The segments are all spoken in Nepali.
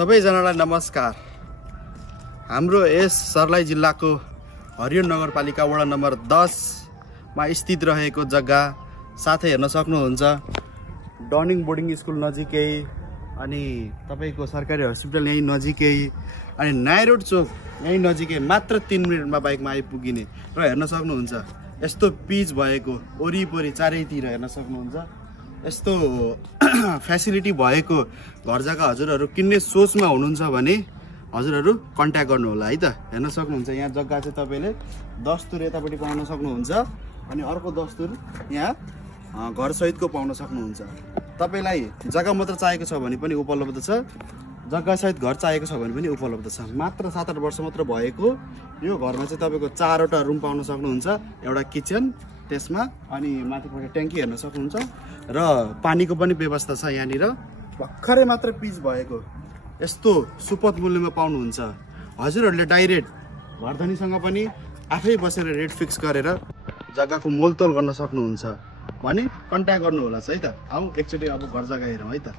सबैजनालाई नमस्कार। हाम्रो यस सर्लाही जिल्लाको हरियो नगरपालिका वडा नम्बर 10 मा स्थित रहेको जग्गा साथै हेर्न सक्नुहुन्छ। डर्निङ बोर्डिङ स्कुल नजिकै अनि तपाईको सरकारी हस्पिटल यही नजिकै अनि नाय रोड चोक यही नजिकै मात्र 3 मिनेटमा बाइकमा आइपुगिने र हेर्न सक्नुहुन्छ यस्तो पिच भएको वरिपरि चारैतिर हेर्न सक्नुहुन्छ। यस्तो फ्यासिलिटी भएको घर जग्गा हजुरहरू किन्ने सोचमा हुनुहुन्छ भने हजुरहरू कन्ट्याक्ट गर्नु होला है त। हेर्न सक्नुहुन्छ यहाँ जग्गा चाहिँ तपाईले दस्तुर यतापट्टि पाउन सक्नुहुन्छ अनि अर्को दस्तुर यहाँ घर सहितको पाउन सक्नुहुन्छ। तपाईलाई जग्गा मात्र चाहिएको छ भने पनि उपलब्ध छ, जग्गा सहित घर चाहिएको छ भने पनि उपलब्ध छ। मात्र 7-8 वर्ष मात्र भएको यो घरमा चाहिँ तपाईको 4वटा रुम पाउन सक्नुहुन्छ, एउटा किचन त्यसमा अनि माथिपट्टि ट्याङ्की हेर्न सक्नुहुन्छ र पानीको पनि व्यवस्था छ। यहाँनिर भर्खरै मात्र पिच भएको यस्तो सुपथ मूल्यमा पाउनुहुन्छ। हजुरहरूले डाइरेक्ट घरधनीसँग पनि आफै बसेर रेट फिक्स गरेर जग्गाको मोलतोल गर्न सक्नुहुन्छ भने कन्ट्याक्ट गर्नु होला है त। आऊ एकचोटि अब घर जग्गा हेरौँ है त।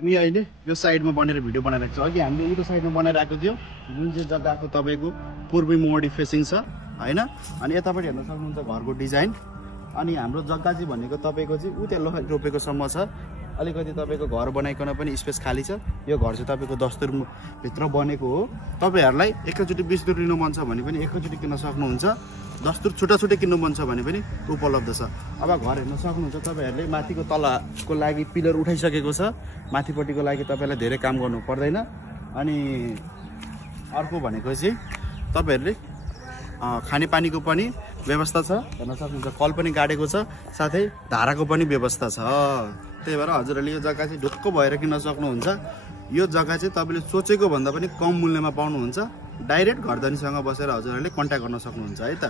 हामी अहिले यो साइडमा बनेर भिडियो बनाइरहेको छौँ। अघि हामीले यो साइडमा बनाइरहेको थियो जुन चाहिँ जग्गाको तपाईँको पूर्वी मोडी फेसिङ छ हैन। अनि यतापट्टि हेर्न सक्नुहुन्छ घरको डिजाइन। अनि हाम्रो जग्गा चाहिँ भनेको तपाईँको चाहिँ उता रोपेको सम्म छ। अलिकति तपाईँको घर बनाइकन पनि स्पेस खाली छ। यो घर चाहिँ तपाईँको दस्तुर भित्र बनेको हो। तपाईँहरूलाई एकैचोटि 20 रुपियाँ लिनु मन छ भने पनि एकैचोटि किन्न सक्नुहुन्छ। दस्तुर छुट्टा किन्नु मन छ भने पनि उपलब्ध छ। अब घर हेर्न सक्नुहुन्छ तपाईँहरूले माथिको तलको लागि पिलर उठाइसकेको छ। माथिपट्टिको लागि तपाईँलाई धेरै काम गर्नु पर्दैन। अनि अर्को भनेको चाहिँ तपाईँहरूले खानेपानीको पनि व्यवस्था छ हेर्न सक्नुहुन्छ। कल पनि गाडेको छ, साथै धाराको पनि व्यवस्था छ। त्यही भएर हजुरहरूले यो जग्गा चाहिँ ढुक्क भएर किन्न सक्नुहुन्छ। यो जग्गा चाहिँ तपाईँले सोचेको भन्दा पनि कम मूल्यमा पाउनुहुन्छ। डाइरेक्ट घरधनीसँग बसेर हजुरहरूले कन्ट्याक्ट गर्न सक्नुहुन्छ है त।